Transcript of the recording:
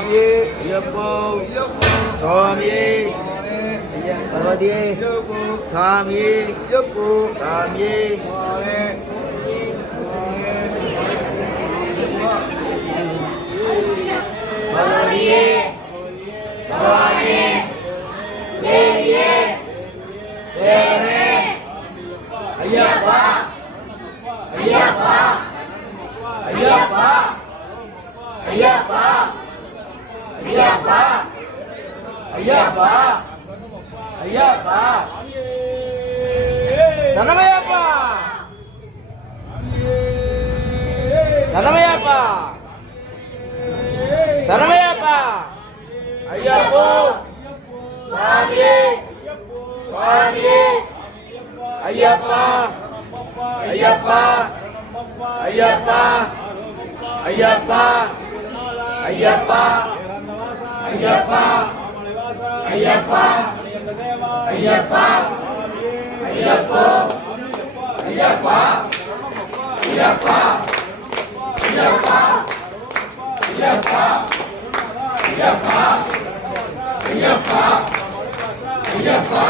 சுவாமியே ஐயப்போ ஐயப்போ சுவாமியே பகவதியே ஐயப்போ சாமியே ஐயப்போ சாமியே சுவாமியே பகவதியே பகவானே தேவியே தேவனே ஐயப்பா ஐயப்பா ஐயப்பா ஐயப்பா ஐயப்பா ஐயப்பா ஐயப்பா சரணமையப்பா சரணமையப்பா சரணமையப்பா ஐயப்போ சுவாமியே சுவாமியே ஐயப்பா ஐயப்பா ஐயப்பா ஐயப்பா ஐயப்பா ஐயப்பா ஐயப்பா ஐயப்பா ஐயப்போ ஐயப்பா ஐயப்பா ஐயப்பா ஐயப்பா ஐயப்பா ஐயப்பா ஐயப்பா